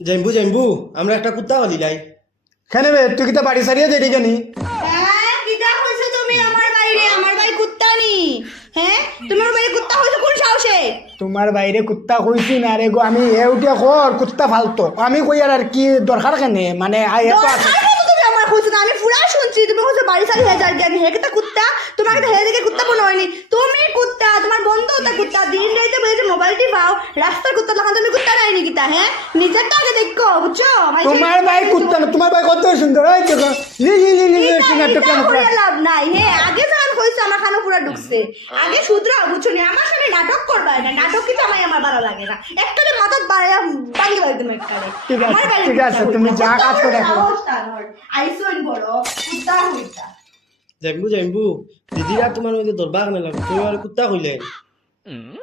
জাইম্বু জাইম্বু আমরা একটা কুত্তা পালি লাই। কেন বে তুই কি তা বাড়ি সারিয়ে দেরি কেনি? হ্যাঁ কিটা কইছো তুমি আমার বাইরে? আমার ভাই কুত্তা নি। হ্যাঁ তোমার বাইরে কুত্তা হইছে কোন সাহসে? তোমার বাইরে কুত্তা কইছি না রে গো, আমি উঠিয়া কর কুত্তা ফালতো আমি কই আর কি দরকার কেনে মানে এত আছে। তুমি আমার কইছো না, আমি পুরা শুনছি তুমি কইছো বাড়ি সারি হয়ে যার জ্ঞান হেকে তা কুত্তা তোমাকে তো হেকে কুত্তা মনে হয়নি। তুমি কুত্তা, তোমার বন্ধু তা কুত্তা, দিন রাইতে বলেছে মোবাইল টিপাও, রাস্তার কুত্তা লাগান তুমি কুত্তা নাই নাকি তা? হ্যাঁ নিজেরটা আগে দেখো বুঝছো? তোমার ভাই কুত্তা না, তোমার ভাই কত সুন্দর ওই দেখো লি লি লি লি নাটক কেন করে লাভ নাই। হ্যাঁ আগে যখন কইছো আমার খানো পুরা ঢুকছে, আগে শুধরাও বুঝছো নি? আমার সাথে নাটক করবা না, নাটক কি জামাই আমার ভালো লাগে না। একটালে মাথা বাড়ায়া বাঙ্গি বাড়ি তুমি একটালে। ঠিক আছে, আমার বাড়ি ঠিক আছে, তুমি যা কাজ করে রাখো। আইসোন বড় কুত্তা হইতা। জাইম্বু জাইম্বু দিদিরা তোমার মধ্যে দরবার না লাগে, তুমি আর কুত্তা কইলে।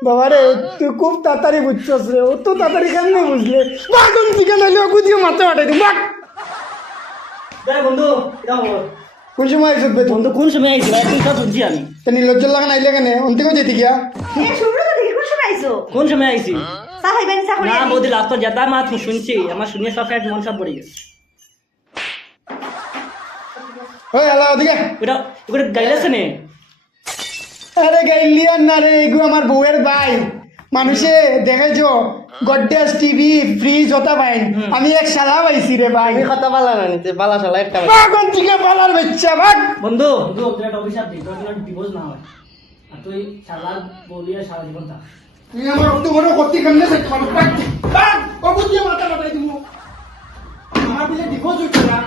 বাবা রে তুই খুব তাড়াতাড়ি বুঝছস রে, ও তো তাড়াতাড়ি কেমনে বুঝলে? বাগুন চিকেন হইলে ওকে দিয়ে মাথা ফাটাই দিম বাক। বন্ধু যাও কোন সময় আইছত বে বন্ধু কোন সময় আইছি ভাই? তুই সব বুঝছি আমি তো নির্লজ্জ লাগা নাইলে কেন অন্তিকে যেতে গিয়া এ শুভ্র তো দেখি কোন সময় আইছো? কোন সময় আইছি? সাহেবেন চাকরি না বৌদি লাস্ট যেটা মাত শুনছি, আমার শুনিয়ে সব ফ্যাট মন সব পড়ে গেছে। ওই আলা ওদিকে। ওটা ওটা গাইলেছে নে আরে গাইলিয়ান না রে, এগুলো আমার বউয়ের ভাই। মানুষে দেখাইছো গডডেস টিভি ফ্রিজ হতা ভাই, আমি এক শালা পাইছি রে ভাই। তুমি কথা বালা না নিতে বালা শালা একটা বাগুন চিকেন বালার বাচ্চা ভাগ। বন্ধু বন্ধু তোর একটা অভিশাপ দিই, তোর জন্য ডিভোর্স না হয় আর তুই সারা বলিয়া সারা জীবন থাক। তুই আমার অত বড় ক্ষতি কেমনে দেখতে পারো? বাগ বাগ ওকে দিয়ে মাথা ফাটাই দিমু। আমার বিলে ডিভোর্স হইছে না।